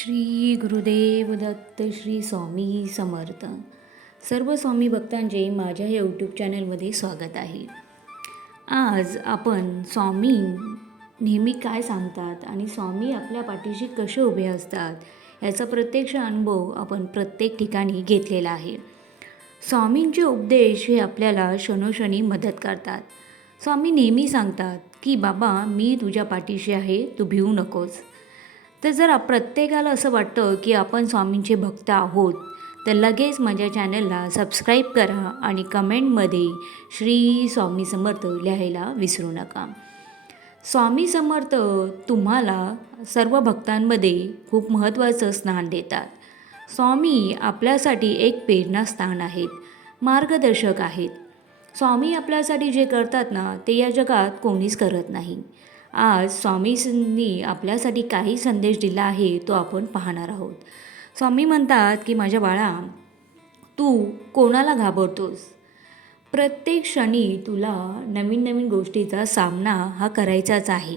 श्री गुरुदेव दत्त श्री स्वामी समर्थ. सर्व स्वामी भक्तांचे माझ्या यूट्यूब चॅनलमध्ये स्वागत आहे. आज आपण स्वामी नेहमी काय सांगतात आणि स्वामी आपल्या पाठीशी कसे उभे असतात याचा प्रत्यक्ष अनुभव आपण प्रत्येक ठिकाणी घेतलेला आहे. स्वामींचे उपदेश हे आपल्याला क्षणोक्षणी मदत करतात. स्वामी नेहमी सांगतात की बाबा मी तुझ्या पाठीशी आहे तू भिवू नकोस. तर जर प्रत्येकाला असं वाटतं की आपण स्वामींचे भक्त आहोत तर लगेच माझ्या चॅनलला सबस्क्राईब करा आणि कमेंटमध्ये श्री स्वामी समर्थ लिहायला विसरू नका. स्वामी समर्थ तुम्हाला सर्व भक्तांमध्ये खूप महत्त्वाचं स्थान देतात. स्वामी आपल्यासाठी एक प्रेरणास्थान आहेत मार्गदर्शक आहेत. स्वामी आपल्यासाठी जे करतात ना ते या जगात कोणीच करत नाही. आज स्वामींनी आपल्यासाठी काही संदेश दिला आहे तो आपण पाहणार आहोत. स्वामी म्हणतात की माझ्या बाळा तू कोणाला घाबरतोस? प्रत्येक क्षणी तुला नवीन नवीन गोष्टीचा सामना हा करायचाच आहे.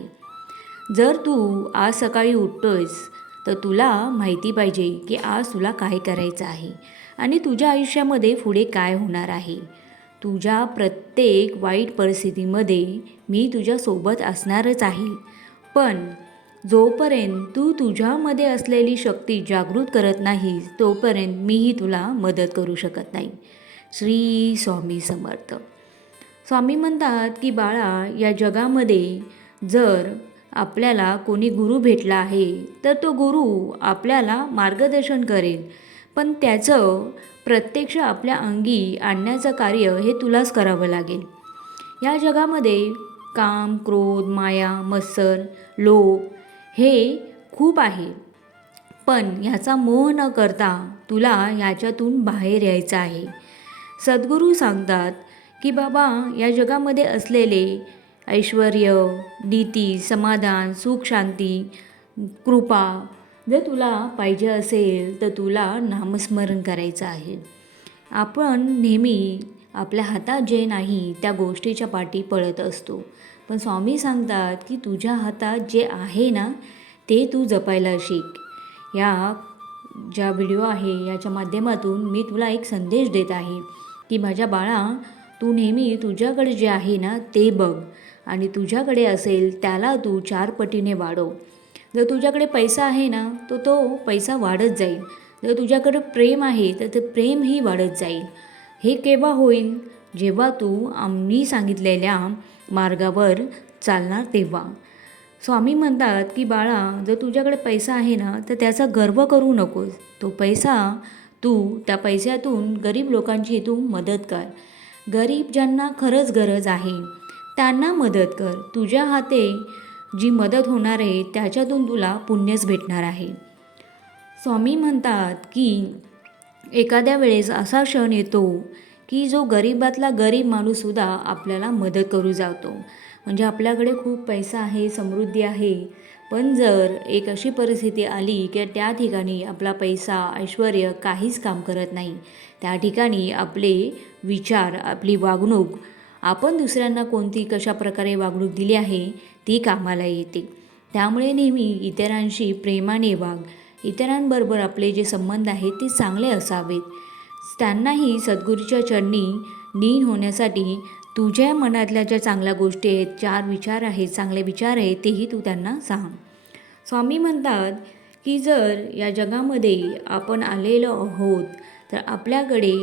जर तू आज सकाळी उठतोयस तर तुला माहिती पाहिजे की आज तुला काय करायचं आहे आणि तुझ्या आयुष्यामध्ये पुढे काय होणार आहे. तुझ्या प्रत्येक वाईट परिस्थितीमध्ये मी तुझ्यासोबत असणारच आहे. पण जोपर्यंत तू तुझ्यामध्ये असलेली शक्ती जागृत करत नाहीस तोपर्यंत मीही तुला मदत करू शकत नाही. श्री स्वामी समर्थ. स्वामी म्हणतात की बाळा या जगामध्ये जर आपल्याला कोणी गुरु भेटला आहे तर तो गुरु आपल्याला मार्गदर्शन करेल. पण त्याचं प्रत्यक्ष आपल्या अंगी आणण्याचं कार्य हे तुलाच करावं लागेल. या जगामध्ये काम क्रोध माया मत्सर लोभ हे खूप आहे. पण ह्याचा मोह न करता तुला ह्याच्यातून बाहेर यायचं आहे. सद्गुरू सांगतात की बाबा या जगामध्ये असलेले ऐश्वर नीती समाधान सुख शांती कृपा जर तुला पाहिजे असेल तर तुला नामस्मरण करायचं आहे. आपण नेहमी आपल्या हातात जे नाही त्या गोष्टीच्या पाठी पळत असतो. पण स्वामी सांगतात की तुझ्या हातात जे आहे ना ते तू जपायला शिक. या ज्या व्हिडिओ आहे याच्या माध्यमातून मी तुला एक संदेश देत आहे की माझ्या बाळा तू नेहमी तुझ्याकडे जे आहे ना ते बघ. आणि तुझ्याकडे असेल त्याला तू चार पटीने वाढव. जर तुझ्याकडे पैसा आहे ना तर तो पैसा वाढत जाईल. जर तुझ्याकडे प्रेम आहे तर ते प्रेमही वाढत जाईल. हे केव्हा होईल? जेव्हा तू आम्ही सांगितलेल्या मार्गावर चालणार तेव्हा. स्वामी म्हणतात की बाळा जर तुझ्याकडे पैसा आहे ना तर त्याचा गर्व करू नकोस. तो पैसा तू त्या पैशातून गरीब लोकांची तू मदत कर. गरीब ज्यांना खरंच गरज आहे त्यांना मदत कर. तुझ्या हाते जी मदत होणार आहे त्याच्यातून तुला पुण्यच भेटणार आहे. स्वामी म्हणतात की एखाद्या वेळेस असा क्षण येतो की जो गरीबातला गरीब माणूससुद्धा आपल्याला मदत करू जातो. म्हणजे आपल्याकडे खूप पैसा आहे समृद्धी आहे पण जर एक अशी परिस्थिती आली की त्या ठिकाणी आपला पैसा ऐश्वर काहीच काम करत नाही. त्या ठिकाणी आपले विचार आपली वागणूक आपण दुसऱ्यांना कोणती कशा प्रकारे वागणूक दिली आहे ती कामाला येते. त्यामुळे नेहमी इतरांशी प्रेमाने वाग. इतरांबरोबर आपले जे संबंध आहेत ते चांगले असावेत. त्यांनाही सद्गुरूच्या चरणी नीन होण्यासाठी तुझ्या मनातल्या ज्या चांगल्या गोष्टी आहेत चार विचार आहेत चांगले विचार आहेत तेही तू त्यांना सांग. स्वामी म्हणतात की जर या जगामध्ये आपण आलेलो आहोत तर आपल्याकडे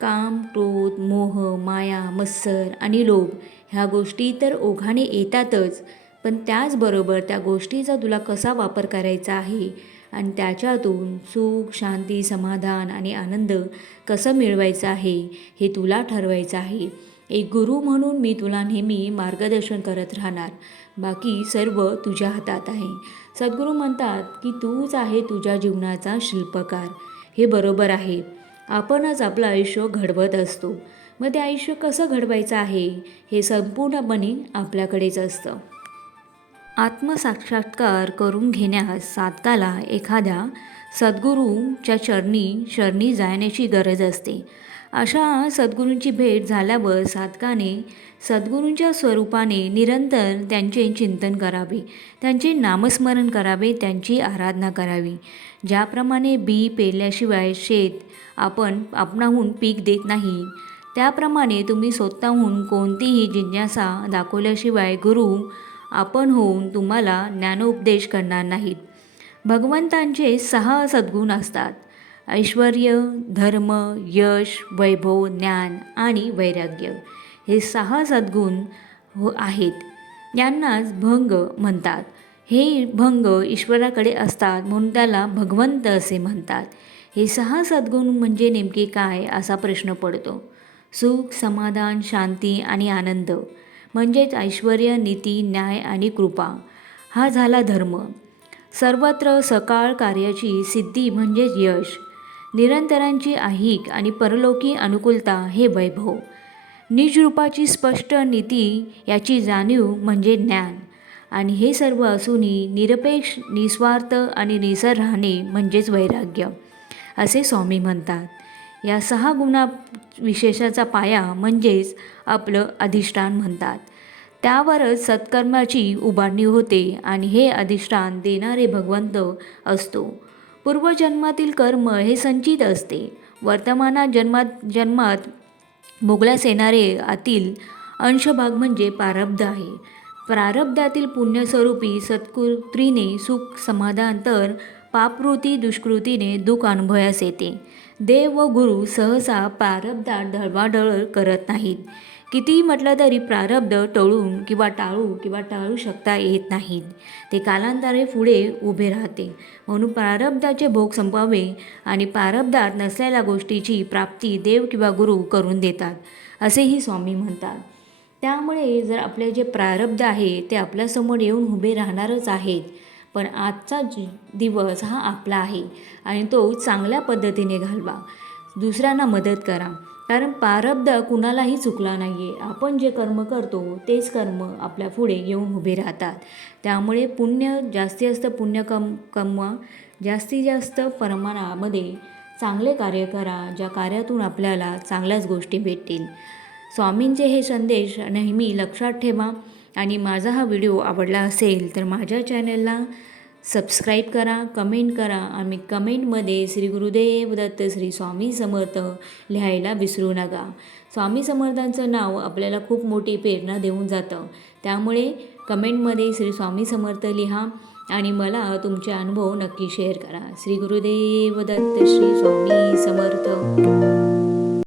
काम क्रोध मोह माया मत्सर आणि लोभ ह्या गोष्टी तर ओघाने येतातच. पण त्याचबरोबर त्या गोष्टीचा तुला कसा वापर करायचा आहे? आणि त्याच्यातून सुख शांती समाधान आणि आनंद कसं मिळवायचं आहे? हे तुला ठरवायचं आहे. एक गुरु म्हणून मी तुला नेहमी मार्गदर्शन करत राहणार. बाकी सर्व तुझ्या हातात आहे. सद्गुरू म्हणतात की तूच आहे तुझ्या जीवनाचा शिल्पकार. हे बरोबर आहे. आपणच आपलं आयुष्य घडवत असतो. मग ते आयुष्य कसं घडवायचं आहे हे संपूर्णपणे आपल्याकडेच असतं. आत्मसाक्षात्कार करून घेण्यास साधकाला एखाद्या सद्गुरूच्या चरणी शरणी जाण्याची गरज असते. अशा सद्गुरूंची भेट झाल्यावर साधकाने सद्गुरूंच्या स्वरूपाने निरंतर त्यांचे चिंतन करावे त्यांचे नामस्मरण करावे त्यांची आराधना करावी. ज्याप्रमाणे बी पेरल्याशिवाय शेत आपण आपणाहून पीक देत नाही त्याप्रमाणे तुम्ही स्वतःहून कोणतीही जिज्ञासा दाखवल्याशिवाय गुरु आपण होऊन तुम्हाला ज्ञानोपदेश करणार नाहीत. भगवंतांचे सहा सद्गुण असतात. ऐश्वर धर्म यश वैभव ज्ञान आणि वैराग्य. हे सहा सद्गुण हो आहेत. यांनाच भंग म्हणतात. हे भंग ईश्वराकडे असतात म्हणून त्याला भगवंत असे म्हणतात. हे सहा सद्गुण म्हणजे नेमके काय असा प्रश्न पडतो. सुख समाधान शांती आणि आनंद म्हणजेच ऐश्वर नीती न्याय आणि कृपा. हा झाला धर्म. सर्वत्र सकाळ कार्याची सिद्धी म्हणजेच यश. निरंतरांची आहिक आणि परलोकी अनुकूलता हे वैभव. निजरूपाची स्पष्ट नीती याची जाणीव म्हणजे ज्ञान. आणि हे सर्व असूनही निरपेक्ष निस्वार्थ आणि निसर राहणे म्हणजेच वैराग्य असे स्वामी म्हणतात. या सहा गुणा विशेषाचा पाया म्हणजेच आपलं अधिष्ठान म्हणतात. त्यावरच सत्कर्माची उभारणी होते आणि हे अधिष्ठान देणारे भगवंत असतो. पूर्वजन्मातील कर्म हे संचित असते. वर्तमानात जन्मात जन्मात भोगल्यास येणारे आतील अंशभाग म्हणजे प्रारब्ध आहे. प्रारब्धातील पुण्यस्वरूपी सत्कृतीने सुख समाधान तर पापकृती दुष्कृतीने दुःख अनुभवास येते. देव व गुरु सहसा प्रारब्धात ढळवाढळ करत नाहीत. कितीही म्हटलं तरी प्रारब्ध टळून किंवा टाळू किंवा टाळू शकता येत नाहीत. ते कालांतरे पुढे उभे राहते. म्हणून प्रारब्धाचे भोग संपवावे आणि प्रारब्धात नसलेल्या गोष्टीची प्राप्ती देव किंवा गुरु करून देतात असेही स्वामी म्हणतात. त्यामुळे जर आपले जे प्रारब्ध आहे ते आपल्यासमोर येऊन उभे राहणारच आहेत. पण आजचा दिवस हा आपला आहे आणि तो चांगल्या पद्धतीने घालवा. दुसऱ्यांना मदत करा. कारण प्रारब्ध कुणालाही चुकला नाही आहे आपण जे कर्म करतो तेच कर्म आपल्या पुढे येऊन उभे राहतात. त्यामुळे पुण्य जास्तीत जास्त पुण्य कम कमवा. जास्तीत जास्त प्रमाणामध्ये चांगले कार्य करा ज्या कार्यातून आपल्याला चांगल्याच गोष्टी भेटतील. स्वामींचे हे संदेश नेहमी लक्षात ठेवा. आणि माझा हा व्हिडिओ आवडला असेल तर माझ्या चॅनलला सबस्क्राईब करा कमेंट करा. आणि कमेंटमध्ये श्री गुरुदेव दत्त श्री स्वामी समर्थ लिहायला विसरू नका. स्वामी समर्थांचं नाव आपल्याला खूप मोठी प्रेरणा देऊन जातं. त्यामुळे कमेंटमध्ये श्री स्वामी समर्थ लिहा आणि मला तुमचे अनुभव नक्की शेअर करा. श्री गुरुदेव दत्त श्री स्वामी समर्थ.